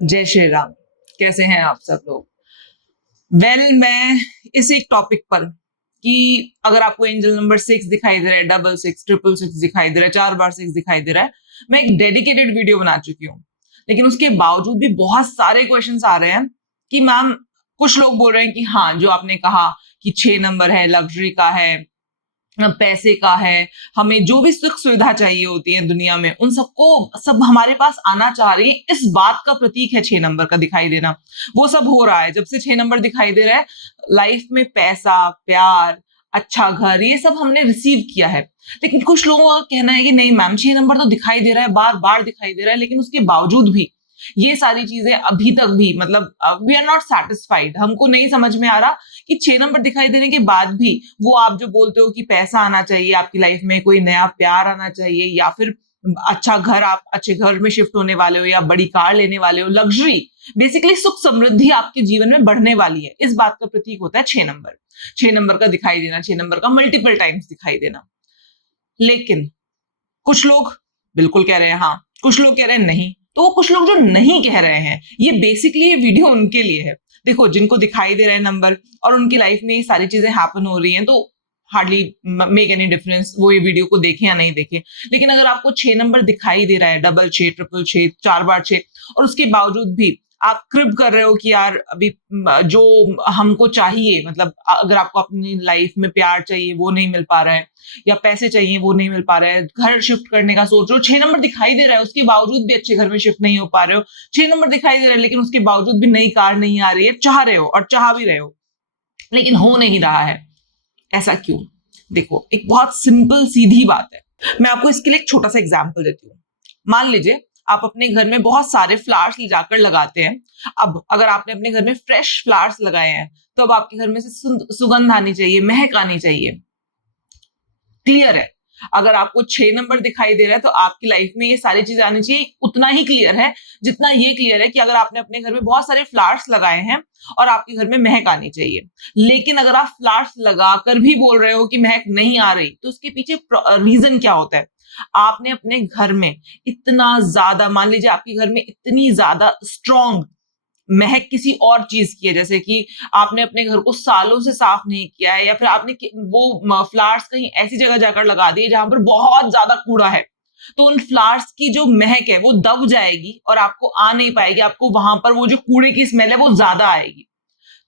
जय श्री राम। कैसे हैं आप सब लोग? मैं इस एक टॉपिक पर कि अगर आपको एंजल नंबर 6 दिखाई दे रहा है, 66 666 दिखाई दे रहा है, 4 बार 6 दिखाई दे रहा है, मैं एक डेडिकेटेड वीडियो बना चुकी हूँ। लेकिन उसके बावजूद भी बहुत सारे क्वेश्चंस आ रहे हैं कि मैम, कुछ लोग बोल रहे हैं कि हाँ, जो आपने कहा कि 6 नंबर है, लग्जरी का है, पैसे का है, हमें जो भी सुख सुविधा चाहिए होती है दुनिया में, उन सबको सब हमारे पास आना चाह रही है। इस बात का प्रतीक है 6 नंबर का दिखाई देना। वो सब हो रहा है जब से 6 नंबर दिखाई दे रहा है। लाइफ में पैसा, प्यार, अच्छा घर, ये सब हमने रिसीव किया है। लेकिन कुछ लोगों का कहना है कि नहीं मैम, 6 नंबर तो दिखाई दे रहा है, बार बार दिखाई दे रहा है, लेकिन उसके बावजूद भी ये सारी चीजें अभी तक भी, मतलब वी आर नॉट सेटिस्फाइड। हमको नहीं समझ में आ रहा कि 6 नंबर दिखाई देने के बाद भी वो आप जो बोलते हो कि पैसा आना चाहिए आपकी लाइफ में, कोई नया प्यार आना चाहिए, या फिर अच्छा घर, आप अच्छे घर में शिफ्ट होने वाले हो, या बड़ी कार लेने वाले हो, लग्जरी, बेसिकली सुख समृद्धि आपके जीवन में बढ़ने वाली है, इस बात का प्रतीक होता है 6 नंबर। 6 नंबर का दिखाई देना, 6 नंबर का मल्टीपल टाइम्स दिखाई देना। लेकिन कुछ लोग बिल्कुल कह रहे हैं हाँ, कुछ लोग कह रहे हैं नहीं। तो वो कुछ लोग जो नहीं कह रहे हैं, ये बेसिकली ये वीडियो उनके लिए है। देखो, जिनको दिखाई दे रहे हैं नंबर और उनकी लाइफ में ये सारी चीजें हैपन हो रही हैं, तो हार्डली मेक एनी डिफरेंस वो ये वीडियो को देखें या नहीं देखें। लेकिन अगर आपको 6 नंबर दिखाई दे रहा है, 66 666 4 बार 6, और उसके बावजूद भी आप क्रिप कर रहे हो कि यार अभी जो हमको चाहिए, मतलब अगर आपको अपनी लाइफ में प्यार चाहिए वो नहीं मिल पा रहा है, या पैसे चाहिए वो नहीं मिल पा रहा है, घर शिफ्ट करने का सोच रहे हो, 6 नंबर दिखाई दे रहा है, उसके बावजूद भी अच्छे घर में शिफ्ट नहीं हो पा रहे हो, 6 नंबर दिखाई दे रहा है, लेकिन उसके बावजूद भी नई कार नहीं आ रही है, चाह रहे हो और चाह भी रहे हो, लेकिन हो नहीं रहा है। ऐसा क्यों? देखो, एक बहुत सिंपल सीधी बात है। मैं आपको इसके लिए एक छोटा सा एग्जाम्पल देती हूँ। मान लीजिए आप अपने घर में बहुत सारे फ्लावर्स ले जाकर लगाते हैं। अब अगर आपने अपने घर में फ्रेश फ्लावर्स लगाए हैं, तो अब आपके घर में से सुगंध आनी चाहिए, महक आनी चाहिए। क्लियर है? अगर आपको 6 नंबर दिखाई दे रहा है, तो आपकी लाइफ में ये सारी चीजें आनी चाहिए। उतना ही क्लियर है जितना ये क्लियर है कि अगर आपने अपने घर में बहुत सारे फ्लावर्स लगाए हैं और आपके घर में महक आनी चाहिए, लेकिन अगर आप फ्लावर्स लगाकर भी बोल रहे हो कि महक नहीं आ रही, तो उसके पीछे रीजन क्या होता है? आपने अपने घर में इतना ज्यादा, मान लीजिए आपके घर में इतनी ज्यादा स्ट्रॉन्ग महक किसी और चीज की है, जैसे कि आपने अपने घर को सालों से साफ नहीं किया है, या फिर आपने वो फ्लावर्स कहीं ऐसी जगह जाकर लगा दिए जहां पर बहुत ज्यादा कूड़ा है, तो उन फ्लावर्स की जो महक है वो दब जाएगी और आपको आ नहीं पाएगी, आपको वहां पर वो जो कूड़े की स्मेल है वो ज्यादा आएगी।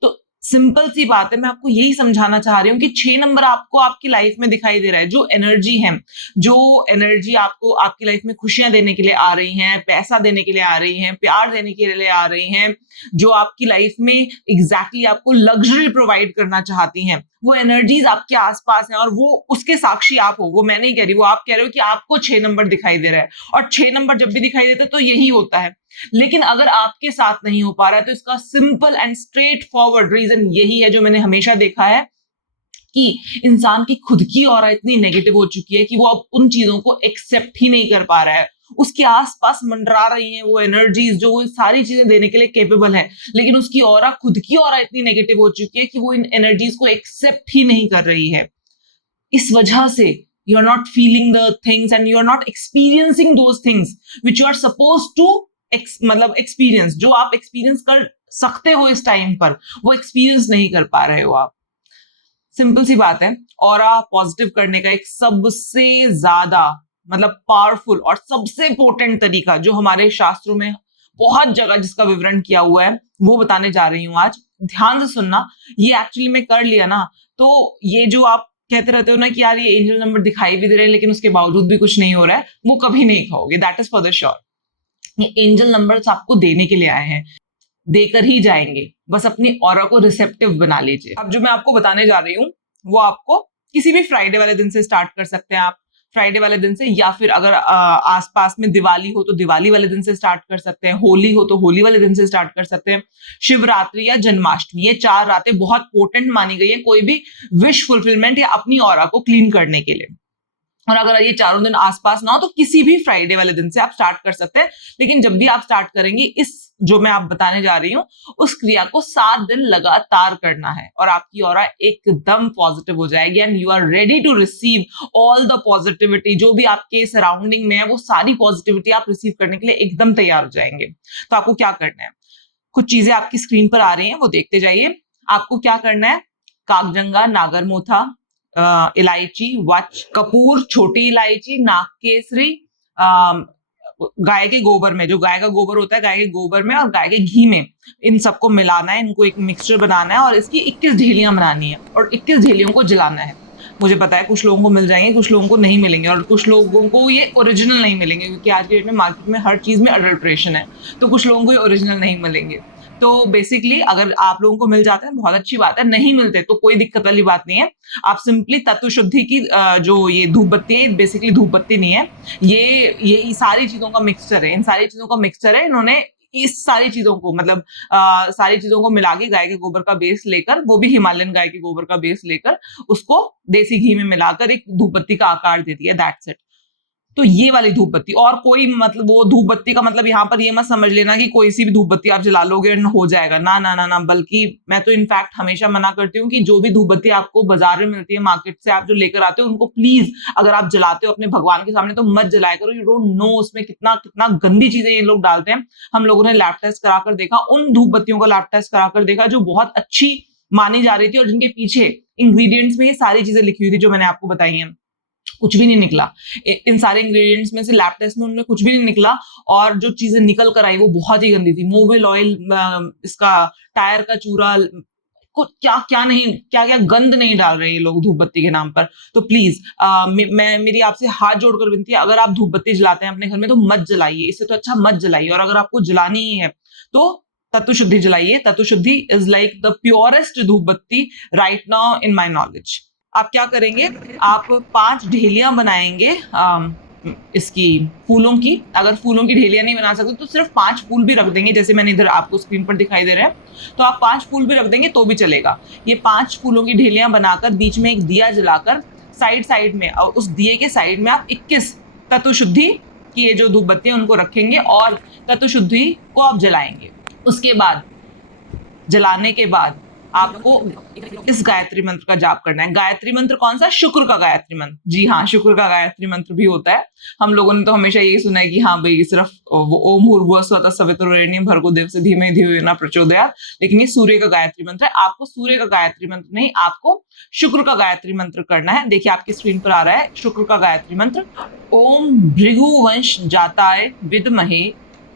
तो सिंपल सी बात है, मैं आपको यही समझाना चाह रही हूँ कि 6 नंबर आपको आपकी लाइफ में दिखाई दे रहा है, जो एनर्जी है, जो एनर्जी आपको आपकी लाइफ में खुशियां देने के लिए आ रही हैं, पैसा देने के लिए आ रही हैं, प्यार देने के लिए आ रही हैं, जो आपकी लाइफ में एग्जैक्टली आपको लग्जरी प्रोवाइड करना चाहती हैं, वो एनर्जीज आपके आसपास हैं, और वो उसके साक्षी आप हो। वो मैं नहीं कह रही, वो आप कह रहे हो कि आपको 6 नंबर दिखाई दे रहा है, और 6 नंबर जब भी दिखाई देता है तो यही होता है। लेकिन अगर आपके साथ नहीं हो पा रहा है, तो इसका simple and straightforward reason यही है, जो मैंने हमेशा देखा है, कि इंसान की खुद की ऑरा इतनी नेगेटिव हो चुकी है कि वो अब उन चीजों को एक्सेप्ट ही नहीं कर पा रहा है। उसके आसपास मंडरा रही हैं वो एनर्जीज जो वो सारी चीजें देने के लिए केपेबल है, लेकिन उसकी ऑरा, खुद की ऑरा इतनी नेगेटिव हो चुकी है कि वो इन एनर्जीज को एक्सेप्ट ही नहीं कर रही है। इस वजह से you are not feeling the things and you are not experiencing those things which you are suppose to मतलब एक्सपीरियंस, जो आप एक्सपीरियंस कर सकते हो इस टाइम पर, वो एक्सपीरियंस नहीं कर पा रहे हो आप। सिंपल सी बात है, ऑरा पॉजिटिव करने का एक सबसे ज्यादा, मतलब पावरफुल और सबसे इंपॉर्टेंट तरीका, जो हमारे शास्त्रों में बहुत जगह जिसका विवरण किया हुआ है, वो बताने जा रही हूं आज। ध्यान से सुनना। ये एक्चुअली में कर लिया ना, तो ये जो आप कहते रहते हो ना कि यार ये एंजल नंबर दिखाई भी दे रहे हैं लेकिन उसके बावजूद भी कुछ नहीं हो रहा है, वो कभी नहीं खाओगे। That is for the sure. ये एंजल नंबर्स आपको देने के लिए आए हैं, देकर ही जाएंगे। बस अपनी ऑरा को रिसेप्टिव बना लीजिए। अब जो मैं आपको बताने जा रही हूँ, वो आपको किसी भी फ्राइडे वाले दिन से स्टार्ट कर सकते हैं आप। फ्राइडे वाले दिन से, या फिर अगर आसपास में दिवाली हो तो दिवाली वाले दिन से स्टार्ट कर सकते हैं, होली हो तो होली वाले दिन से स्टार्ट कर सकते हैं, शिवरात्रि या जन्माष्टमी, ये 4 रातें बहुत पोटेंट मानी गई है कोई भी विश फुलफिलमेंट या अपनी ऑरा को क्लीन करने के लिए। और अगर ये चारों दिन आसपास ना हो तो किसी भी फ्राइडे वाले दिन से आप स्टार्ट कर सकते हैं। लेकिन जब भी आप स्टार्ट करेंगे, इस जो मैं आप बताने जा रही हूँ, उस क्रिया को 7 दिन लगातार करना है और आपकी ऑरा एकदम पॉजिटिव हो जाएगी and you are ready to receive all the positivity. जो भी आपके सराउंडिंग में है वो सारी पॉजिटिविटी आप रिसीव करने के लिए एकदम तैयार हो जाएंगे। तो आपको क्या करना है, कुछ चीजें आपकी स्क्रीन पर आ रही हैं वो देखते जाइए। आपको क्या करना है, कागजंगा, नागरमोथा, इलायची, वच, कपूर, छोटी इलायची, नागकेसरी, गाय के गोबर में, जो गाय का गोबर होता है गाय के गोबर में और गाय के घी में, इन सबको मिलाना है, इनको एक मिक्सचर बनाना है और इसकी 21 ढेलियां बनानी है और 21 ढेलियों को जलाना है। मुझे पता है कुछ लोगों को मिल जाएंगे, कुछ लोगों को नहीं मिलेंगे और कुछ लोगों को ये ओरिजिनल नहीं मिलेंगे क्योंकि आज के डेट में मार्केट में हर चीज में अडल्ट्रेशन है, तो कुछ लोगों को ये ओरिजिनल नहीं मिलेंगे। तो बेसिकली अगर आप लोगों को मिल जाते हैं बहुत अच्छी बात है, नहीं मिलते तो कोई दिक्कत वाली बात नहीं है। आप सिंपली तत्व शुद्धि की जो ये धूप बत्ती है, बेसिकली धूप बत्ती नहीं है, ये सारी चीजों का मिक्सचर है, इन सारी चीजों का मिक्सचर है। इन्होंने इस सारी चीजों को मतलब सारी चीजों को मिला के गाय के गोबर का बेस लेकर, वो भी हिमालयन गाय के गोबर का बेस लेकर, उसको देसी घी में मिलाकर एक धूप बत्ती का आकार दे दिया, दैट्स इट। तो ये वाली धूप बत्ती, और कोई मतलब वो धूप बत्ती का मतलब यहाँ पर ये मत समझ लेना कि कोई सी भी धूप बत्ती आप जला लोगे हो जाएगा, ना ना ना ना, बल्कि मैं तो इनफैक्ट हमेशा मना करती हूँ कि जो भी धूप बत्ती आपको बाजार में मिलती है, मार्केट से आप जो लेकर आते हो, उनको प्लीज अगर आप जलाते हो अपने भगवान के सामने तो मत जलाया करो। यू डोंट नो उसमें कितना कितना गंदी चीजें ये लोग डालते हैं। हम लोगों ने लैब टेस्ट कराकर देखा, उन धूप बत्तियों का लैब टेस्ट कराकर देखा जो बहुत अच्छी मानी जा रही थी और जिनके पीछे इंग्रेडिएंट्स में ये सारी चीजें लिखी हुई थी जो मैंने आपको बताई हैं, कुछ भी नहीं निकला। इन सारे इंग्रेडिएंट्स में से लैब टेस्ट में उनमें कुछ भी नहीं निकला और जो चीजें निकल कर आई वो बहुत ही गंदी थी। मोबिल ऑयल, इसका टायर का चूरा, कुछ क्या क्या नहीं, क्या क्या गंद नहीं डाल रहे ये लोग धूप बत्ती के नाम पर। तो प्लीज मेरी आपसे हाथ जोड़कर विनती है, अगर आप धूप बत्ती जलाते हैं अपने घर में तो मत जलाइए, इससे तो अच्छा मत जलाइए। और अगर आपको जलानी ही है तो तत्व शुद्धि जलाइए। तत्व शुद्धि इज लाइक द प्योरेस्ट धूप बत्ती right now in my knowledge. आप क्या करेंगे, आप 5 ढेलियां बनाएंगे इसकी फूलों की। अगर फूलों की ढेलियां नहीं बना सकते तो सिर्फ 5 फूल भी रख देंगे, जैसे मैंने इधर आपको स्क्रीन पर दिखाई दे रहे हैं, तो आप 5 फूल भी रख देंगे तो भी चलेगा। ये 5 फूलों की ढेलियां बनाकर बीच में एक दिया जलाकर साइड में, और उस दिए के साइड में आप 21 तत्व शुद्धि की ये जो धूप बत्तियां उनको रखेंगे और तत्व शुद्धि को आप जलाएंगे। उसके बाद, जलाने के बाद आपको इस गायत्री मंत्र का जाप करना है। गायत्री मंत्र कौन सा? शुक्र का गायत्री मंत्र। जी हाँ, शुक्र का गायत्री मंत्र भी होता है। हम लोगों ने तो हमेशा यही सुना है कि हाँ भाई सिर्फ ओम भूर्भुवः स्वः तत्सवितुर्वरेण्यं भर्गो देवस्य धीमहि धियो यो नः प्रचोदयात्, लेकिन ये सूर्य का गायत्री मंत्र है। आपको सूर्य का गायत्री मंत्र नहीं, आपको शुक्र का गायत्री मंत्र करना है। देखिए आपकी स्क्रीन पर आ रहा है शुक्र का गायत्री मंत्र। ओम भृगुवंश जाताय विद्महे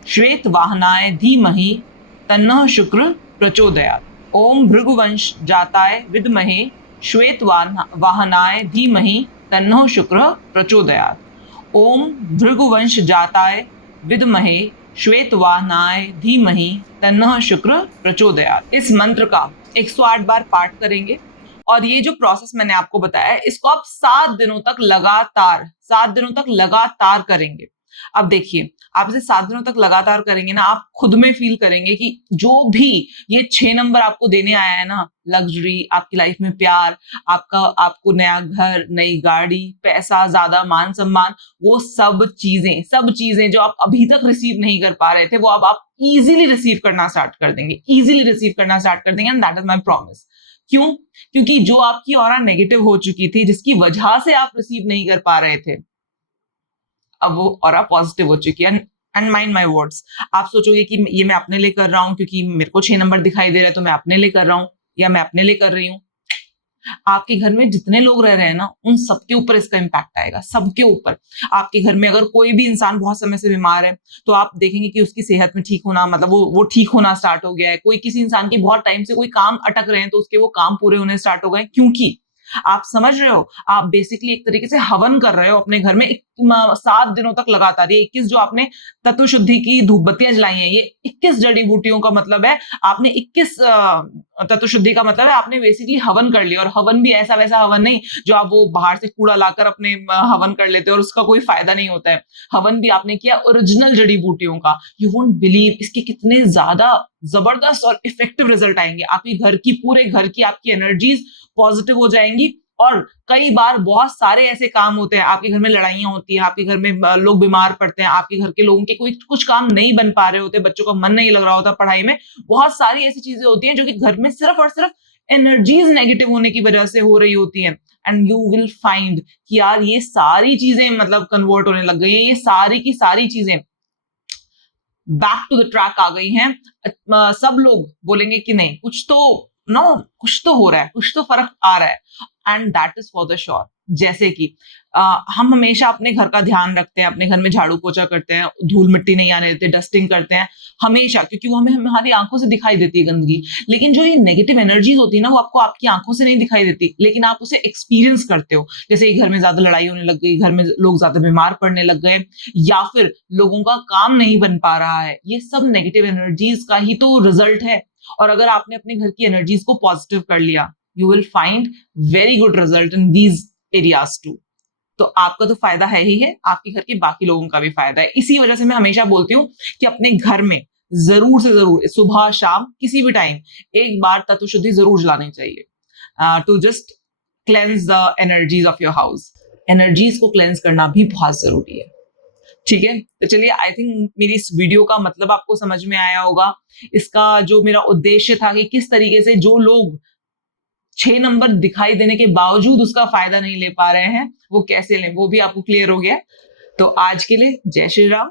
श्वेत वाहनाय धीमहि तन्नः शुक्र प्रचोदयात्। ओम भृगुवंश जाताय विद्महे श्वेत वाहनाय धीमहि तन्नः शुक्र प्रचोदयात्। ओम भृगुवंश जाताय विद्महे श्वेत वाहनाय धीमहि तन्नः शुक्र प्रचोदयात्। इस मंत्र का 108 बार पाठ करेंगे और ये जो प्रोसेस मैंने आपको बताया है इसको आप 7 दिनों तक लगातार करेंगे। अब देखिए, आप इसे 7 दिनों तक लगातार करेंगे ना, आप खुद में फील करेंगे कि जो भी ये 6 नंबर आपको देने आया है ना, लग्जरी, आपकी लाइफ में प्यार, आपको नया घर, नई गाड़ी, पैसा, ज्यादा मान सम्मान, वो सब चीजें जो आप अभी तक रिसीव नहीं कर पा रहे थे वो अब आप इजीली रिसीव करना स्टार्ट कर देंगे, and that is my promise. क्यों? क्योंकि जो आपकी ऑरा नेगेटिव हो चुकी थी, जिसकी वजह से आप रिसीव नहीं कर पा रहे थे, अब वो ऑरा पॉजिटिव हो चुकी है। एंड माइंड माय वर्ड्स, आप सोचोगे कि ये मैं अपने लिए कर रहा हूं क्योंकि मेरे को 6 नंबर दिखाई दे रहा है तो मैं अपने लिए कर रहा हूं या मैं अपने लिए कर रही हूं। आपके घर में जितने लोग रह रहे हैं ना, उन सबके ऊपर इसका इम्पैक्ट आएगा, सबके ऊपर। आपके घर में अगर कोई भी इंसान बहुत समय से बीमार है तो आप देखेंगे कि उसकी सेहत में ठीक होना, मतलब वो ठीक होना स्टार्ट हो गया है। कोई किसी इंसान की बहुत टाइम से कोई काम अटक रहे हैं तो उसके वो काम पूरे होने स्टार्ट हो गए, क्योंकि आप समझ रहे हो, आप बेसिकली एक तरीके से हवन कर रहे हो अपने घर में 7 दिनों तक लगातार। ये 21 जो आपने तत्व शुद्धि की धूप बत्तियां जलाई हैं, ये 21 जड़ी बूटियों का मतलब है, आपने 21 तत्व शुद्धि का मतलब है आपने बेसिकली हवन कर लिया। और हवन भी ऐसा वैसा हवन नहीं जो आप वो बाहर से कूड़ा लाकर अपने हवन कर लेते हो और उसका कोई फायदा नहीं होता है। हवन भी आपने किया ओरिजिनल जड़ी बूटियों का। यू वोंट बिलीव इसके कितने ज्यादा जबरदस्त और इफेक्टिव रिजल्ट आएंगे। आपके घर की, पूरे घर की आपकी एनर्जीज पॉजिटिव हो जाएंगी और कई बार बहुत सारे ऐसे काम होते हैं, आपके घर में लड़ाइयां होती हैं, आपके घर में लोग बीमार पड़ते हैं, आपके घर के लोगों के कोई कुछ काम नहीं बन पा रहे होते, बच्चों का मन नहीं लग रहा होता पढ़ाई में, बहुत सारी ऐसी चीजें होती हैं जो कि घर में सिर्फ और सिर्फ एनर्जीज नेगेटिव होने की वजह से हो रही होती हैं। एंड यू विल फाइंड कि यार ये सारी चीजें मतलब कन्वर्ट होने लग गई है, ये सारी की सारी चीजें बैक टू द ट्रैक आ गई हैं। सब लोग बोलेंगे कि नहीं कुछ तो नो कुछ तो हो रहा है, कुछ तो फर्क आ रहा है, and that is for the sure. जैसे कि हम हमेशा अपने घर का ध्यान रखते हैं, अपने घर में झाड़ू पोछा करते हैं, धूल मिट्टी नहीं आने देते, डस्टिंग करते हैं हमेशा, क्योंकि वो हमें हमारी आंखों से दिखाई देती है गंदगी। लेकिन जो ये नेगेटिव एनर्जीज होती है ना, वो आपको आपकी आंखों से नहीं दिखाई देती, लेकिन आप उसे एक्सपीरियंस करते हो। जैसे घर में ज्यादा लड़ाई होने लग गई, घर में लोग ज्यादा बीमार पड़ने लग गए, या फिर लोगों का काम नहीं बन पा रहा है, ये सब नेगेटिव एनर्जीज का ही तो रिजल्ट है। और अगर आपने अपने घर की एनर्जीज को पॉजिटिव कर लिया, you will find very good result in these areas too. तो आपका तो फायदा है ही है, आपके घर के बाकी लोगों का भी फायदा है। इसी वजह से मैं हमेशा बोलती हूँ कि अपने घर में जरूर से जरूर सुबह शाम किसी भी टाइम एक बार तत्व शुद्धि जरूर जलानी चाहिए, to just cleanse the energies of your house. Energies को क्लेंस करना भी बहुत जरूरी है। ठीक है, तो चलिए, आई थिंक मेरी इस वीडियो का मतलब आपको समझ में आया होगा। इसका जो मेरा उद्देश्य था कि किस तरीके से जो लोग 6 नंबर दिखाई देने के बावजूद उसका फायदा नहीं ले पा रहे हैं, वो कैसे लें, वो भी आपको क्लियर हो गया। तो आज के लिए जय श्री राम।